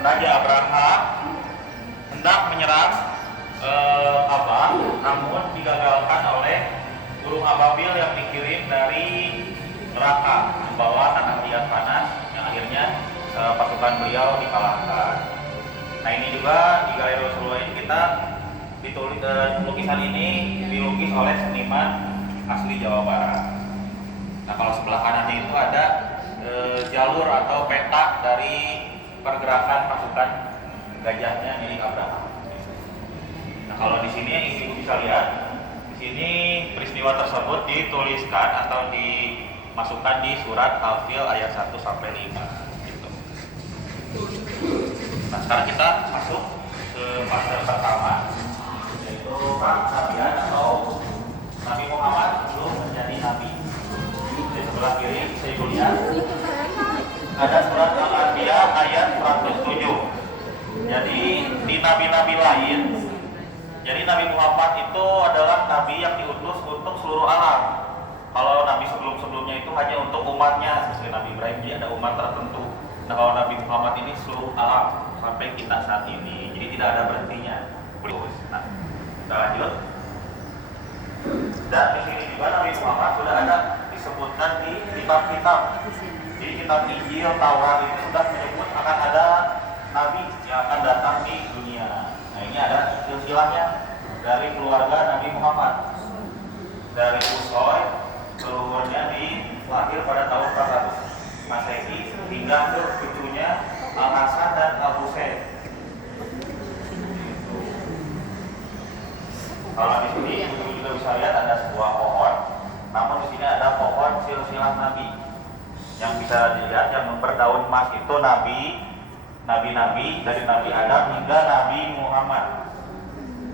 Raja Abraha hendak menyerang Ka'bah, namun digagalkan oleh burung ababil yang dikirim dari neraka membawa tanah liat panas yang akhirnya pasukan beliau dikalahkan. Nah ini juga di Galeri Rasulullah ini kita ditulis lukisan ini dilukis oleh seniman asli Jawa Barat. Nah kalau sebelah kanannya itu ada jalur atau peta dari pergerakan pasukan gajahnya milik Abraham. Nah kalau di sini ibu bisa lihat, di sini peristiwa tersebut dituliskan atau dimasukkan di surat Al-Fil ayat 1 sampai 5. Gitu. Nah sekarang kita masuk ke fase pertama, yaitu pra-nabian atau Nabi Muhammad belum menjadi nabi. Di sebelah kiri saya lihat ada surat Al-Anbiya ayat 107. Jadi di nabi-nabi lain, jadi Nabi Muhammad itu adalah nabi yang diutus untuk seluruh alam. Kalau nabi sebelum-sebelumnya itu hanya untuk umatnya, seperti Nabi Ibrahim, jadi ada umat tertentu. Nah kalau Nabi Muhammad ini seluruh alam sampai kita saat ini, jadi tidak ada berhentinya. Nah, kita lanjut. Dan di sini juga Nabi Muhammad sudah ada disebutkan di kitab-kitab. Di kitab Injil, Taurat itu sudah menyebut akan ada nabi yang akan datang di dunia. Nah ini ada silsilahnya dari keluarga Nabi Muhammad. Dari Usoy, leluhurnya lahir pada tahun 400 Masehi hingga ke cucunya Al-Hasan dan Al-Husain. Kalau di sini ibu juga bisa lihat ada sebuah pohon, namun di sini ada pohon silsilah nabi. Yang bisa dilihat yang berdaun emas itu nabi-nabi dari Nabi Adam hingga Nabi Muhammad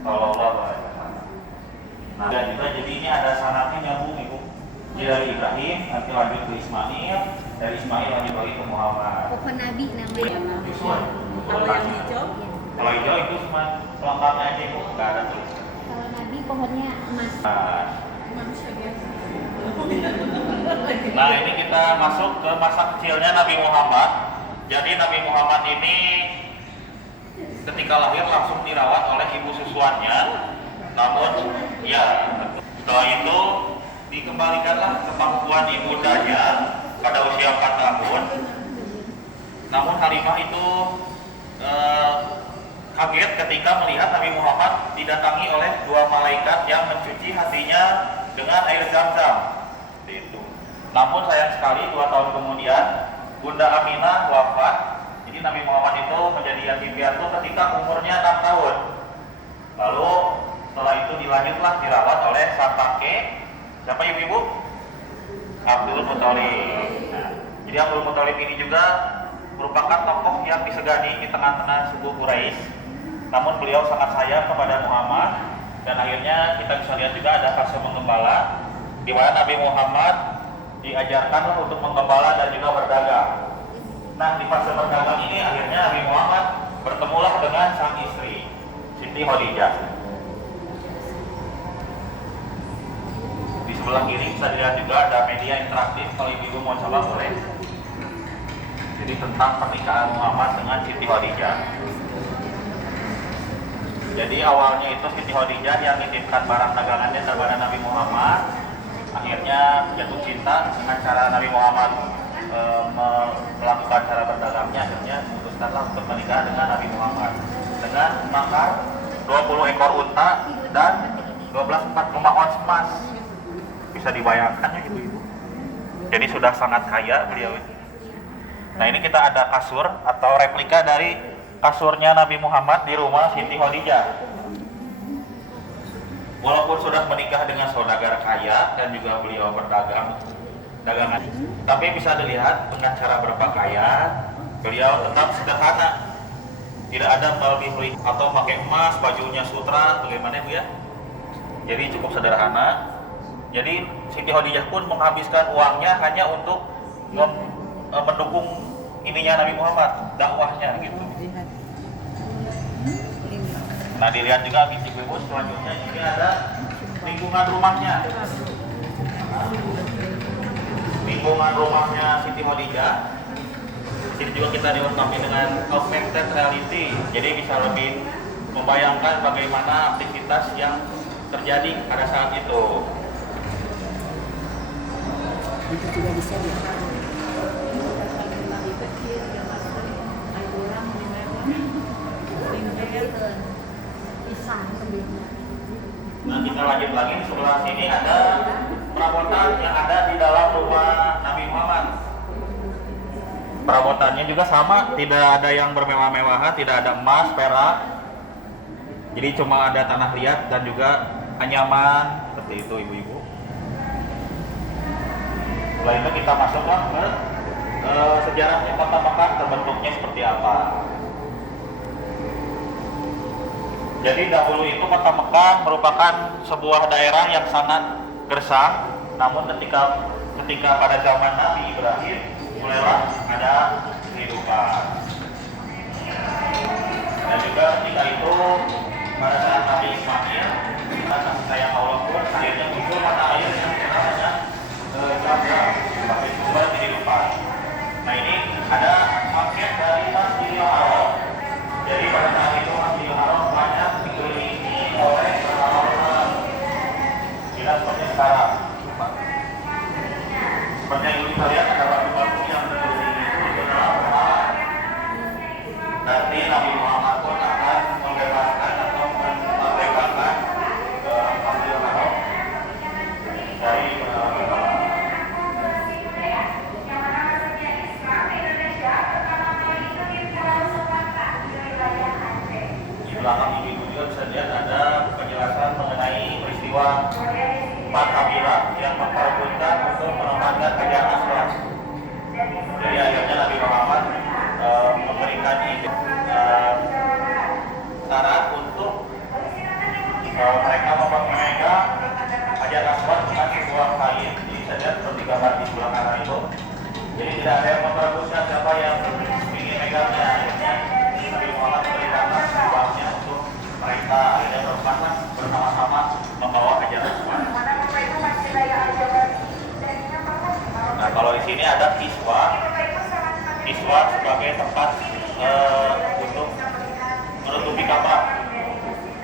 Sallallahu Alaihi Wasallam. Nah dan juga jadi ini ada sanatnya nyambung ibu. Jadi dari Ibrahim nanti lanjut ke Ismail, dari Ismail lanjut lagi ke Muhammad. Pohon nabi namanya. Kalau yang hijau? Kalau hijau itu cuma pelengkapnya aja ibu, nggak ada tuh. Kalau nabi pohonnya emas. Manusia biasa. Nah ini kita masuk ke masa kecilnya Nabi Muhammad. Jadi Nabi Muhammad ini ketika lahir langsung dirawat oleh ibu susuannya. Namun ya setelah itu dikembalikanlah ke pangkuan ibundanya pada usia 4 tahun. Namun Halimah itu kaget ketika melihat Nabi Muhammad didatangi oleh 2 malaikat yang mencuci hatinya dengan air Zam-Zam. Itu. Namun sayang sekali 2 tahun kemudian Bunda Aminah wafat. Jadi Nabi Muhammad itu menjadi yatim piatu ketika umurnya 6 tahun. Lalu setelah itu dilanjutlah dirawat oleh sang kakek. Siapa ibu-ibu? Abdul Muthalib. Nah, jadi Abdul Muthalib ini juga merupakan tokoh yang disegani di tengah-tengah suku Quraisy. Namun beliau sangat sayang kepada Muhammad dan akhirnya kita bisa lihat juga ada fase menggembala di mana Nabi Muhammad diajarkan untuk menggembala dan juga berdagang. Nah di fase berdagang ini akhirnya Nabi Muhammad bertemulah dengan sang istri Siti Khadijah. Di sebelah kiri bisa dilihat juga ada media interaktif, kalau ibu mau coba boleh. Jadi tentang pernikahan Muhammad dengan Siti Khadijah. Jadi awalnya itu Siti Khadijah yang nitipkan barang dagangannya kepada Nabi Muhammad. Akhirnya jatuh cinta dengan cara Nabi Muhammad melakukan cara berdagangnya. Akhirnya memutuskanlah untuk menikah dengan Nabi Muhammad dengan mahar 20 ekor unta dan 12,4 ons emas. Bisa dibayangkan ya ibu-ibu. Jadi sudah sangat kaya beliau. Nah ini kita ada kasur atau replika dari kasurnya Nabi Muhammad di rumah Siti Khadijah. Walaupun sudah menikah dengan saudagar kaya dan juga beliau berdagang dagangan, tapi bisa dilihat dengan cara berpakaian beliau tetap sederhana. Tidak ada melebih atau pakai emas, bajunya sutra, bagaimana bu ya? Jadi cukup sederhana. Jadi Siti Khadijah pun menghabiskan uangnya hanya untuk mendukung ininya Nabi Muhammad, dakwahnya gitu. Nah dilihat juga ibu selanjutnya ini ada lingkungan rumahnya. Lingkungan rumahnya Siti Khadijah Di sini juga kita dilengkapi dengan augmented reality, jadi bisa lebih membayangkan bagaimana aktivitas yang terjadi pada saat itu. Itu juga bisa ya. Lagi kecil, dia masuk, air ulang, Pisang sebelumnya. Nah, kita lanjut lagi, di sebelah sini ada perabotan yang ada di dalam rumah Nabi Muhammad. Perabotannya juga sama, tidak ada yang bermewah-mewahan, tidak ada emas, perak. Jadi cuma ada tanah liat dan juga anyaman, seperti itu ibu-ibu. Setelah itu kita masuklah ke sejarahnya kota Mekah, terbentuknya seperti apa. Jadi dahulu itu kota Mekah merupakan sebuah daerah yang sangat gersang, namun ketika pada zaman Nabi Ibrahim mulailah ada kehidupan. Dan juga ketika itu pada saat Nabi Ismail kasih sayang Allah pun akhirnya muncul mata air yang namanya Zamzam sebagai sumber kehidupan. Nah ini ada maket dari Masjidil Haram. Jadi pada saat itu Masjidil Haram banyak dikelilingi oleh orang-orang. Tidak seperti sekarang. Seperti yang kita lihat ada batu-batu yang dikelilingi itu dalam rumah. Nanti Nabi Muhammad pun akan membebaskan atau memerdekakan Masjidil Haram dari penawar-penawar. Di belakang ini juga bisa lihat ada penjelasan mengenai peristiwa empat kabilah yang memperebutkan untuk menempatkan Hajar Aswad. Jadi akhirnya Nabi Muhammad memberikan syarat untuk mereka memegang Hajar Aswad dengan sebuah kain. Jadi saja seperti gambar di sebelah kanan itu. Jadi tidak ada yang memperebutkan siapa yang ingin megangnya. Akhirnya Nabi Muhammad memberikan uangnya untuk mereka. Akhirnya berempat bersama-sama membawa Hajar Aswad. Nah kalau di sini ada kiswah sebagai tempat untuk menutupi Ka'bah,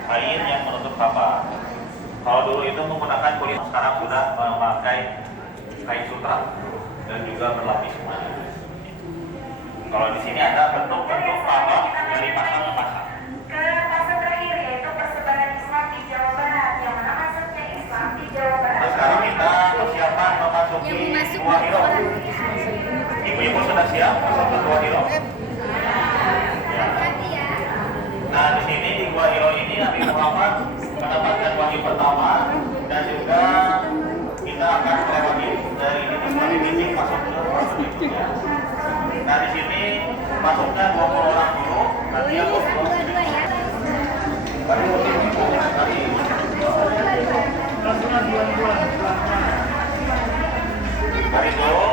kain yang menutup Ka'bah. Kalau dulu itu menggunakan kulit, sekarang sudah memakai kain sutra dan juga berlapis emas. Kalau di sini ada bentuk-bentuk Ka'bah dari pasang ke pasang. Ke fase terakhir yaitu persebaran Islam di Jawa Barat, yang mana masuknya Islam di Jawa Barat. Nah, sekarang kita persiapan memasuki Yang masuk Gua Hiro. orang. Ibu-ibu sudah siap masuk ke Gua Hiro? Ya. Hati ya. Nah di sini di Gua Hiro ini Nabi Muhammad mendapatkan wahyu pertama dan juga kita akan melewati dari ini dari biji masuk ke ruang berikutnya. Nah di sini masuknya 20 orang dulu. Nanti Ini aku dua-dua ya. dari dulu.